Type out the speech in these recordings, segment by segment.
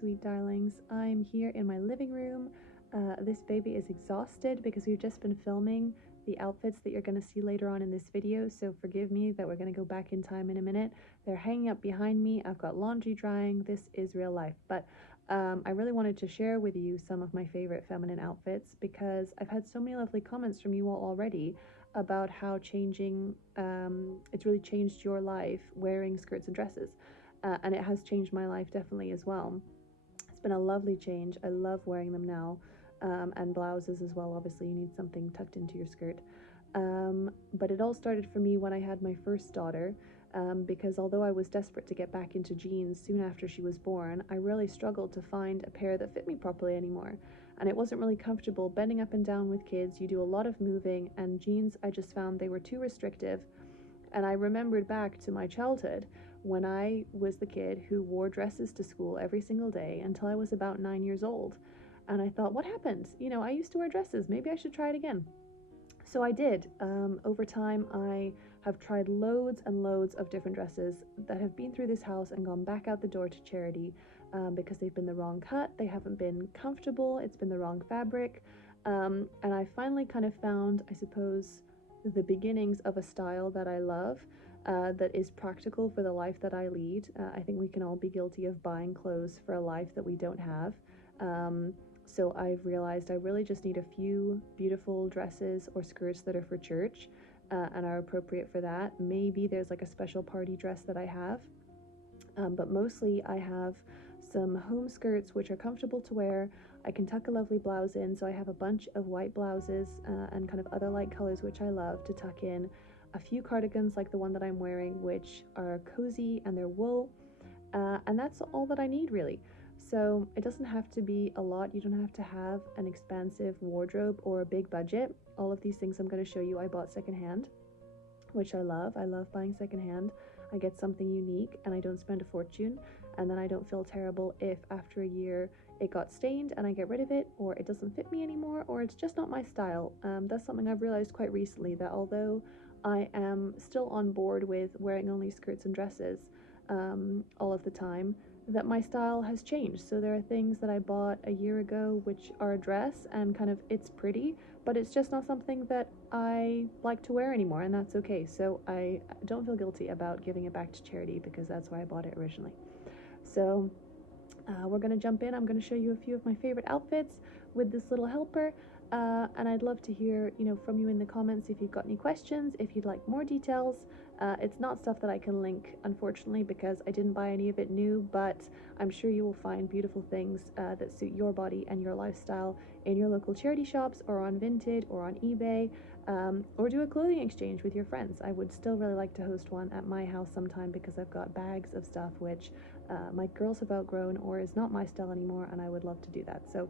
sweet darlings. I'm here in my living room. This baby is exhausted because we've just been filming the outfits that you're going to see later on in this video, so forgive me that we're going to go back in time in a minute. They're hanging up behind me. I've got laundry drying. This is real life, but I really wanted to share with you some of my favorite feminine outfits because I've had so many lovely comments from you all already about how it's really changed your life wearing skirts and dresses. And it has changed my life definitely as well. It's been a lovely change. I love wearing them now, and blouses as well. Obviously, you need something tucked into your skirt. But it all started for me when I had my first daughter, because although I was desperate to get back into jeans soon after she was born, I really struggled to find a pair that fit me properly anymore. And it wasn't really comfortable bending up and down with kids. You do a lot of moving, and jeans, I just found they were too restrictive. And I remembered back to my childhood when I was the kid who wore dresses to school every single day until I was about 9 years old. And I thought, what happened? I used to wear dresses. Maybe I should try it again. So I did. Over time, I have tried loads and loads of different dresses that have been through this house and gone back out the door to charity because they've been the wrong cut. They haven't been comfortable. It's been the wrong fabric. And I finally kind of found, I suppose, the beginnings of a style that I love, that is practical for the life that I lead. I think we can all be guilty of buying clothes for a life that we don't have. So I've realized I really just need a few beautiful dresses or skirts that are for church and are appropriate for that. Maybe there's like a special party dress that I have, but mostly I have some home skirts which are comfortable to wear. I can tuck a lovely blouse in, so I have a bunch of white blouses and kind of other light colors which I love to tuck in. A few cardigans like the one that I'm wearing, which are cozy and they're wool, and that's all that I need really. So it doesn't have to be a lot. You don't have to have an expansive wardrobe or a big budget. All of these things I'm going to show you I bought secondhand, which I love. I love buying secondhand. I get something unique and I don't spend a fortune, and then I don't feel terrible if after a year it got stained and I get rid of it, or it doesn't fit me anymore, or it's just not my style. That's something I've realized quite recently, that although I am still on board with wearing only skirts and dresses all of the time, that my style has changed. So there are things that I bought a year ago which are a dress and kind of it's pretty, but it's just not something that I like to wear anymore, and that's okay. So I don't feel guilty about giving it back to charity because that's why I bought it originally. So we're going to jump in. I'm going to show you a few of my favorite outfits with this little helper, and I'd love to hear from you in the comments if you've got any questions, if you'd like more details. It's not stuff that I can link, unfortunately, because I didn't buy any of it new, but I'm sure you will find beautiful things that suit your body and your lifestyle in your local charity shops or on Vinted or on eBay, or do a clothing exchange with your friends. I would still really like to host one at my house sometime because I've got bags of stuff which my girls have outgrown or is not my style anymore, and I would love to do that. So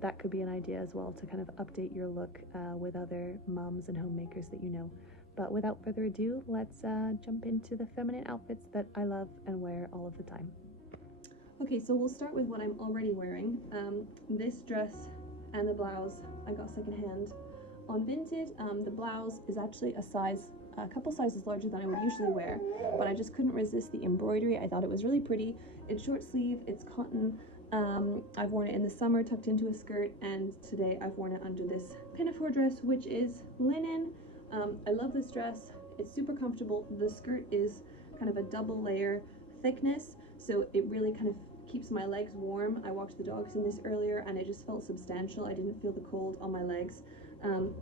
that could be an idea as well, to kind of update your look with other moms and homemakers that you know. But without further ado, let's jump into the feminine outfits that I love and wear all of the time. Okay, so we'll start with what I'm already wearing. This dress and the blouse I got secondhand on Vinted. The blouse is actually a couple sizes larger than I would usually wear, but I just couldn't resist the embroidery. I thought it was really pretty. It's short sleeve, it's cotton. I've worn it in the summer tucked into a skirt, and today I've worn it under this pinafore dress, which is linen. I love this dress. It's super comfortable. The skirt is kind of a double layer thickness, so it really kind of keeps my legs warm. I walked the dogs in this earlier and it just felt substantial. I didn't feel the cold on my legs.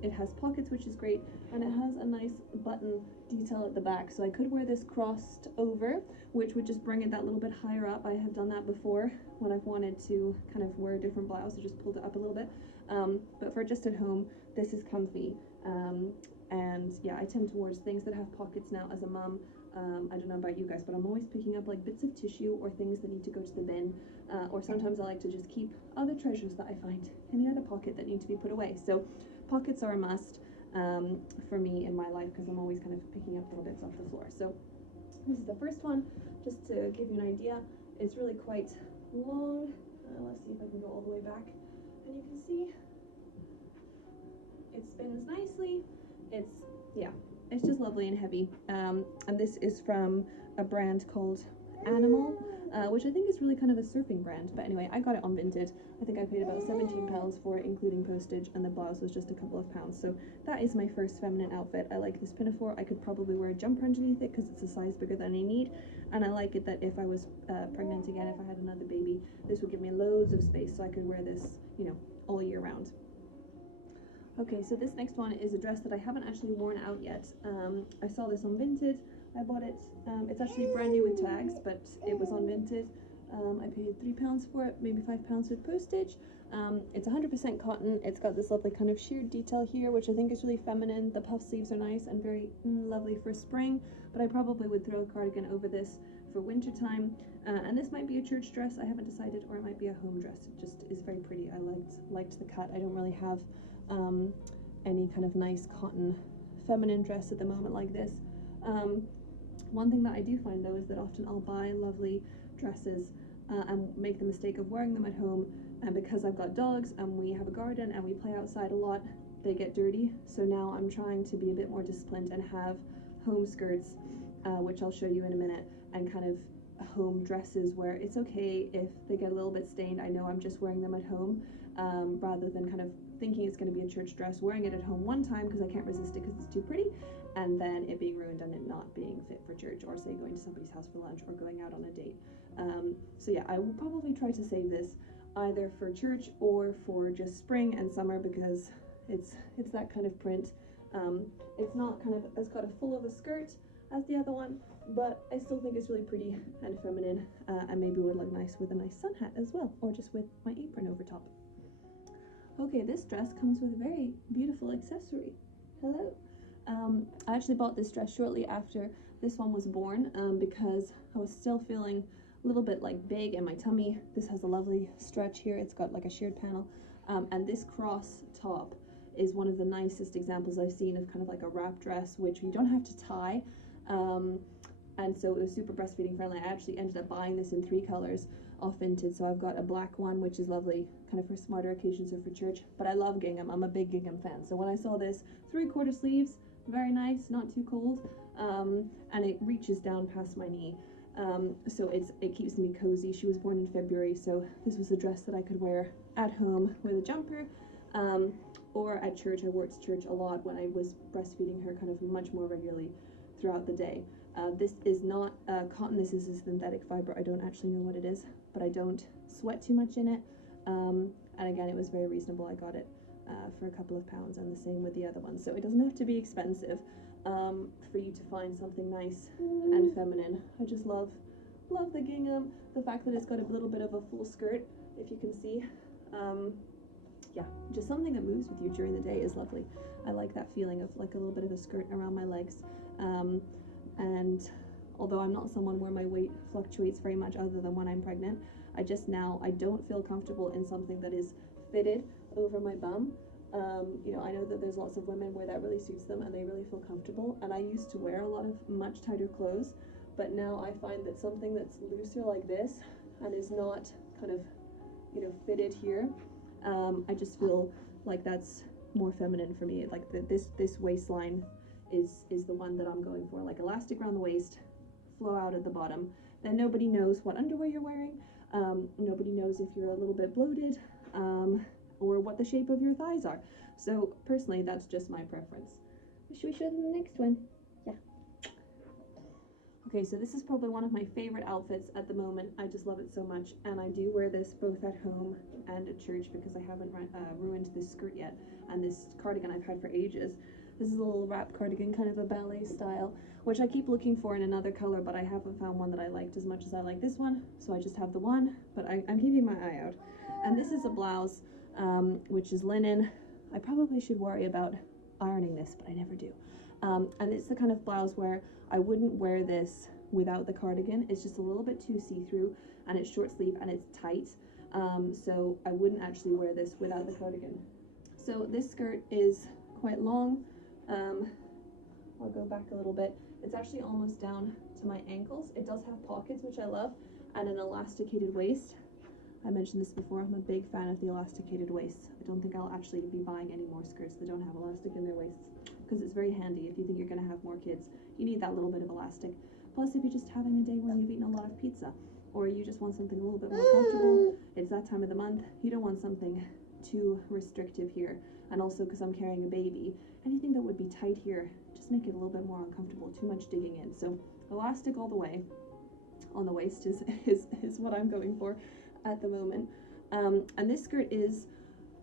It has pockets, which is great, and it has a nice button detail at the back, so I could wear this crossed over, which would just bring it that little bit higher up. I have done that before when I've wanted to kind of wear a different blouse. I just pulled it up a little bit, but for just at home, this is comfy. And yeah, I tend towards things that have pockets now as a mom. I don't know about you guys, but I'm always picking up like bits of tissue or things that need to go to the bin, or sometimes I like to just keep other treasures that I find in the other pocket that need to be put away. So pockets are a must for me in my life because I'm always kind of picking up little bits off the floor. So this is the first one, just to give you an idea. It's really quite long. Let's see if I can go all the way back, and you can see it spins nicely. It's just lovely and heavy. And this is from a brand called Animal. which I think is really kind of a surfing brand. But anyway, I got it on Vinted. I think I paid about £17 for it, including postage, and the blouse was just a couple of pounds. So that is my first feminine outfit. I like this pinafore. I could probably wear a jumper underneath it because it's a size bigger than I need, and I like it that if I was pregnant again, if I had another baby, this would give me loads of space, so I could wear this, you know, all year round. Okay, so this next one is a dress that I haven't actually worn out yet. I saw this on Vinted. I bought it. It's actually brand new with tags, but it was on Vinted. I paid £3 for it, maybe £5 with postage. It's 100% cotton. It's got this lovely kind of sheared detail here, which I think is really feminine. The puff sleeves are nice and very lovely for spring, but I probably would throw a cardigan over this for winter time. And this might be a church dress, I haven't decided, or it might be a home dress. It just is very pretty. I liked the cut. I don't really have any kind of nice cotton feminine dress at the moment like this. One thing that I do find though is that often I'll buy lovely dresses and make the mistake of wearing them at home, and because I've got dogs and we have a garden and we play outside a lot, they get dirty. So now I'm trying to be a bit more disciplined and have home skirts, which I'll show you in a minute, and kind of home dresses where it's okay if they get a little bit stained. I know I'm just wearing them at home, rather than kind of thinking it's going to be a church dress, wearing it at home one time because I can't resist it because it's too pretty, and then it being ruined and it not being fit for church, or say going to somebody's house for lunch or going out on a date. So yeah, I will probably try to save this either for church or for just spring and summer, because it's that kind of print. It's not kind of as got a full of a skirt as the other one, but I still think it's really pretty and feminine, and maybe would look nice with a nice sun hat as well, or just with my apron over top. Okay, this dress comes with a very beautiful accessory. Hello. I actually bought this dress shortly after this one was born, because I was still feeling a little bit like big in my tummy. This has a lovely stretch here. It's got like a sheared panel, and this cross top is one of the nicest examples I've seen of kind of like a wrap dress, which you don't have to tie. And so it was super breastfeeding friendly. I actually ended up buying this in 3 colors off Vinted. So I've got a black one, which is lovely kind of for smarter occasions or for church, but I love gingham. I'm a big gingham fan. So when I saw this, 3/4 sleeves, very nice, not too cold, and it reaches down past my knee. So it keeps me cozy. She was born in February, so this was a dress that I could wear at home with a jumper, or at church. I wore it to church a lot when I was breastfeeding her kind of much more regularly throughout the day. This is not cotton, this is a synthetic fiber. I don't actually know what it is, but I don't sweat too much in it. And again, it was very reasonable. I got it for a couple of pounds, and the same with the other one. So it doesn't have to be expensive for you to find something nice and feminine. I just love the gingham. The fact that it's got a little bit of a full skirt, if you can see. Yeah, just something that moves with you during the day is lovely. I like that feeling of like a little bit of a skirt around my legs. And although I'm not someone where my weight fluctuates very much other than when I'm pregnant, I don't feel comfortable in something that is fitted over my bum. You know, I know that there's lots of women where that really suits them and they really feel comfortable, and I used to wear a lot of much tighter clothes, but now I find that something that's looser like this and is not kind of, you know, fitted here, I just feel like that's more feminine for me. Like this waistline is the one that I'm going for, like elastic around the waist, flow out at the bottom. Then nobody knows what underwear you're wearing. Nobody knows if you're a little bit bloated, or what the shape of your thighs are. So personally, that's just my preference. Should we show them the next one? Yeah. Okay, so this is probably one of my favorite outfits at the moment. I just love it so much, and I do wear this both at home and at church because I haven't ruined this skirt yet, and this cardigan I've had for ages. This is a little wrap cardigan, kind of a ballet style, which I keep looking for in another color, but I haven't found one that I liked as much as I like this one, so I just have the one, but I'm keeping my eye out. And this is a blouse, which is linen. I probably should worry about ironing this, but I never do. And it's the kind of blouse where I wouldn't wear this without the cardigan. It's just a little bit too see-through, and it's short sleeve and it's tight, so I wouldn't actually wear this without the cardigan. So this skirt is quite long. I'll go back a little bit. It's actually almost down to my ankles. It does have pockets, which I love, and an elasticated waist. I mentioned this before, I'm a big fan of the elasticated waists. I don't think I'll actually be buying any more skirts that don't have elastic in their waists, because it's very handy if you think you're going to have more kids. You need that little bit of elastic. Plus, if you're just having a day when you've eaten a lot of pizza, or you just want something a little bit more comfortable. It's that time of the month. You don't want something too restrictive here. And also because I'm carrying a baby, anything that would be tight here, just make it a little bit more uncomfortable, too much digging in. So elastic all the way on the waist is what I'm going for at the moment. And this skirt is,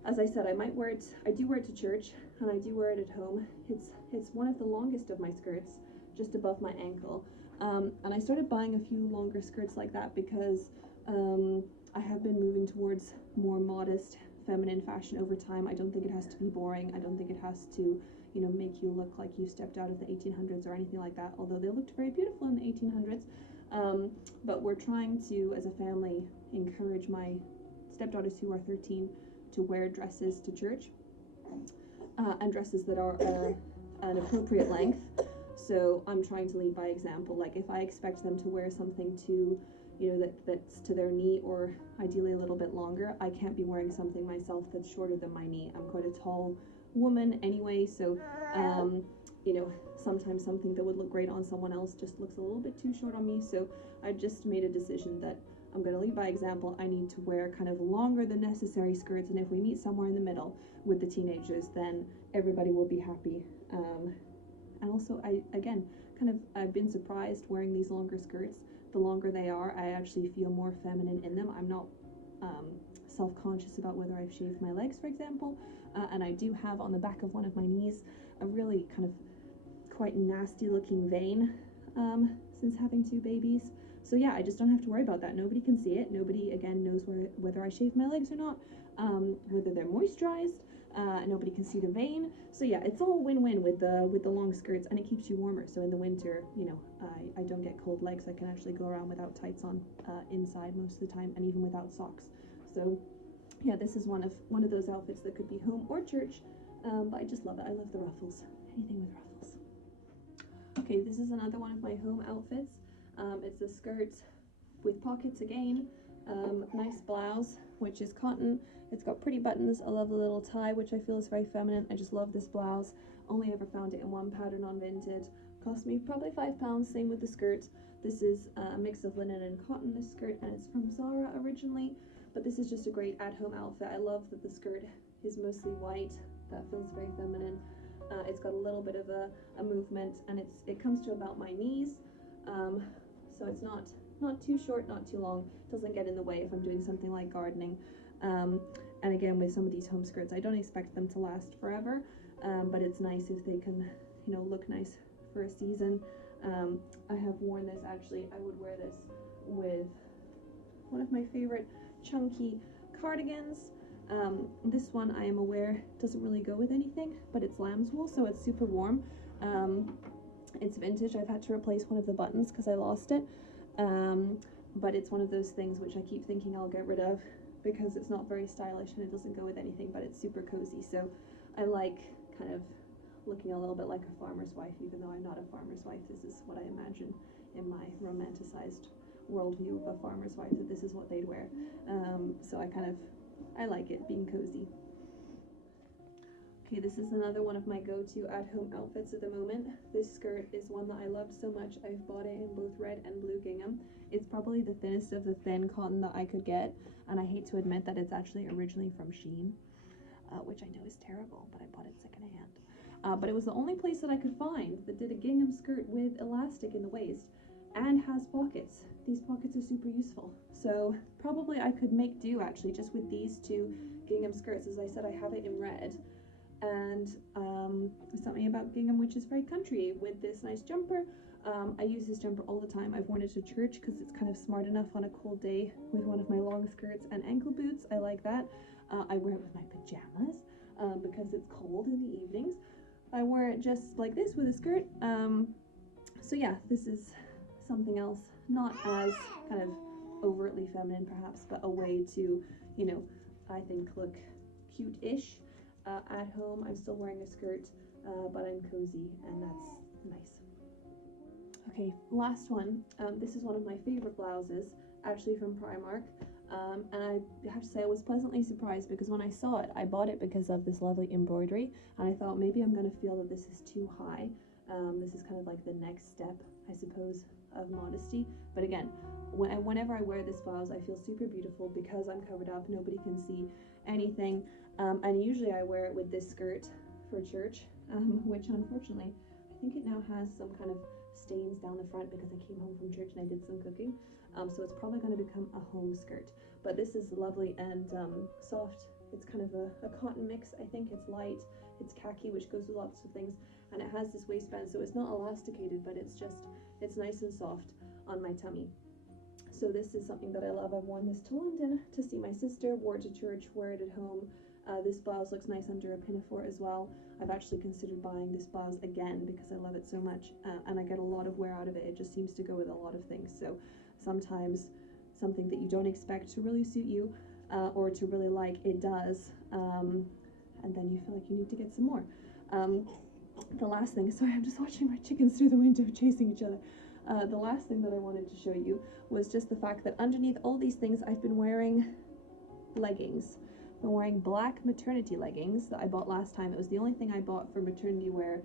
as I said, I do wear it to church, and I do wear it at home. It's one of the longest of my skirts, just above my ankle. And I started buying a few longer skirts like that because I have been moving towards more modest feminine fashion over time. I don't think it has to be boring. I don't think it has to, you know, make you look like you stepped out of the 1800s or anything like that, although they looked very beautiful in the 1800s. But we're trying to, as a family, encourage my stepdaughters who are 13 to wear dresses to church, and dresses that are an appropriate length. So I'm trying to lead by example. Like, if I expect them to wear something to, you know, that's to their knee, or ideally a little bit longer, I can't be wearing something myself that's shorter than my knee. I'm quite a tall woman anyway, so you know, sometimes something that would look great on someone else just looks a little bit too short on me. So I just made a decision that I'm going to lead by example. I need to wear kind of longer than necessary skirts, and if we meet somewhere in the middle with the teenagers, then everybody will be happy. And also, I've been surprised wearing these longer skirts. The longer they are, I actually feel more feminine in them. I'm not self-conscious about whether I've shaved my legs, for example. And I do have on the back of one of my knees a really kind of quite nasty looking vein since having 2 babies. So yeah, I just don't have to worry about that. Nobody can see it. Nobody, again, knows whether I shaved my legs or not, whether they're moisturized. Nobody can see the vein. So yeah, it's all win-win with the long skirts, and it keeps you warmer. So in the winter, you know, I don't get cold legs. I can actually go around without tights on inside most of the time, and even without socks. So yeah, this is one of those outfits that could be home or church, but I just love it. I love the ruffles. Anything with ruffles. Okay, this is another one of my home outfits. It's a skirt with pockets again, nice blouse, which is cotton. It's got pretty buttons. I love the little tie, which I feel is very feminine. I just love this blouse. Only ever found it in one pattern on Vinted. Cost me probably £5. Same with the skirt. This is a mix of linen and cotton, this skirt, and it's from Zara originally. But this is just a great at-home outfit. I love that the skirt is mostly white. That feels very feminine. It's got a little bit of a movement, and it comes to about my knees. So it's not too short, not too long. It doesn't get in the way if I'm doing something like gardening. And again, with some of these home skirts, I don't expect them to last forever, but it's nice if they can, you know, look nice for a season. I have worn this, actually. I would wear this with one of my favorite chunky cardigans. This one, I am aware, doesn't really go with anything, but it's lamb's wool, so it's super warm. It's vintage. I've had to replace one of the buttons because I lost it, but it's one of those things which I keep thinking I'll get rid of because it's not very stylish and it doesn't go with anything, but it's super cozy. So I like kind of looking a little bit like a farmer's wife, even though I'm not a farmer's wife. This is what I imagine in my romanticized worldview of a farmer's wife, that this is what they'd wear. So I like it, being cozy. Okay, this is another one of my go-to at-home outfits at the moment. This skirt is one that I loved so much. I've bought it in both red and blue gingham. It's probably the thinnest of the thin cotton that I could get, and I hate to admit that it's actually originally from Shein, which I know is terrible, but I bought it secondhand. But it was the only place that I could find that did a gingham skirt with elastic in the waist and has pockets. These pockets are super useful. So probably I could make do actually just with these 2 gingham skirts. As I said, I have it in red. And something about gingham which is very country, with this nice jumper. I use this jumper all the time. I've worn it to church because it's kind of smart enough on a cold day with one of my long skirts and ankle boots. I like that. I wear it with my pajamas because it's cold in the evenings. I wear it just like this with a skirt. So yeah, this is something else, not as kind of overtly feminine perhaps, but a way to, you know, I think look cute-ish. At home, I'm still wearing a skirt, but I'm cozy, and that's nice. Okay, last one. This is one of my favorite blouses, actually from Primark, and I have to say I was pleasantly surprised because when I saw it, I bought it because of this lovely embroidery, and I thought maybe I'm going to feel that this is too high. This is kind of like the next step, I suppose, of modesty. But again, whenever I wear this blouse, I feel super beautiful because I'm covered up, nobody can see anything. And usually I wear it with this skirt for church, which unfortunately I think it now has some kind of stains down the front because I came home from church and I did some cooking. So it's probably going to become a home skirt. But this is lovely and soft. It's kind of a cotton mix. I think it's light. It's khaki, which goes with lots of things. And it has this waistband, so it's not elasticated, but it's nice and soft on my tummy. So this is something that I love. I've worn this to London to see my sister, wore it to church, wear it at home. This blouse looks nice under a pinafore as well. I've actually considered buying this blouse again because I love it so much, and I get a lot of wear out of it. It just seems to go with a lot of things. So sometimes something that you don't expect to really suit you or to really like, it does, and then you feel like you need to get some more. The last thing, sorry, I'm just watching my chickens through the window chasing each other. The last thing that I wanted to show you was just the fact that underneath all these things, I've been wearing leggings. I'm wearing black maternity leggings that I bought last time. It was the only thing I bought for maternity wear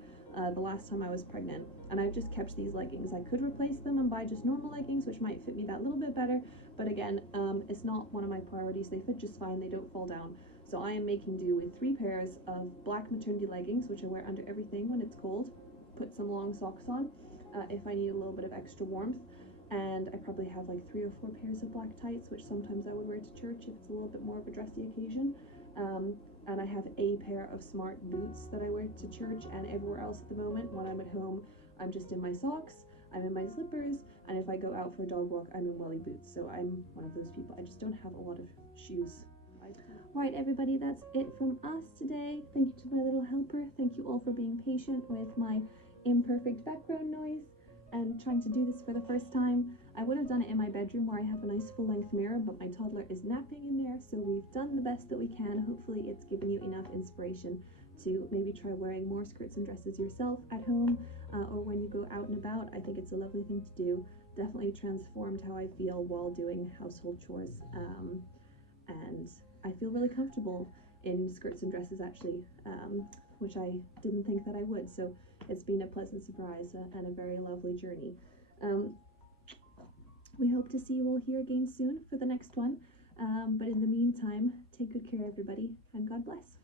the last time I was pregnant, and I've just kept these leggings. I could replace them and buy just normal leggings, which might fit me that little bit better, but again, it's not one of my priorities. They fit just fine, they don't fall down. So I am making do with 3 pairs of black maternity leggings, which I wear under everything when it's cold. Put some long socks on if I need a little bit of extra warmth, and I probably have like 3 or 4 pairs of black tights, which sometimes I would wear to church if it's a little bit more of a dressy occasion. And I have a pair of smart boots that I wear to church and everywhere else at the moment. When I'm at home, I'm just in my socks, I'm in my slippers, and if I go out for a dog walk, I'm in welly boots. So I'm one of those people. I just don't have a lot of shoes. Right, everybody, that's it from us today. Thank you to my little helper. Thank you all for being patient with my imperfect background noise and trying to do this for the first time. I would have done it in my bedroom where I have a nice full-length mirror, but my toddler is napping in there, so we've done the best that we can. Hopefully it's given you enough inspiration to maybe try wearing more skirts and dresses yourself at home or when you go out and about. I think it's a lovely thing to do. Definitely transformed how I feel while doing household chores, and I feel really comfortable in skirts and dresses actually, which I didn't think that I would. So it's been a pleasant surprise and a very lovely journey. We hope to see you all here again soon for the next one. But in the meantime, take good care, everybody, and God bless.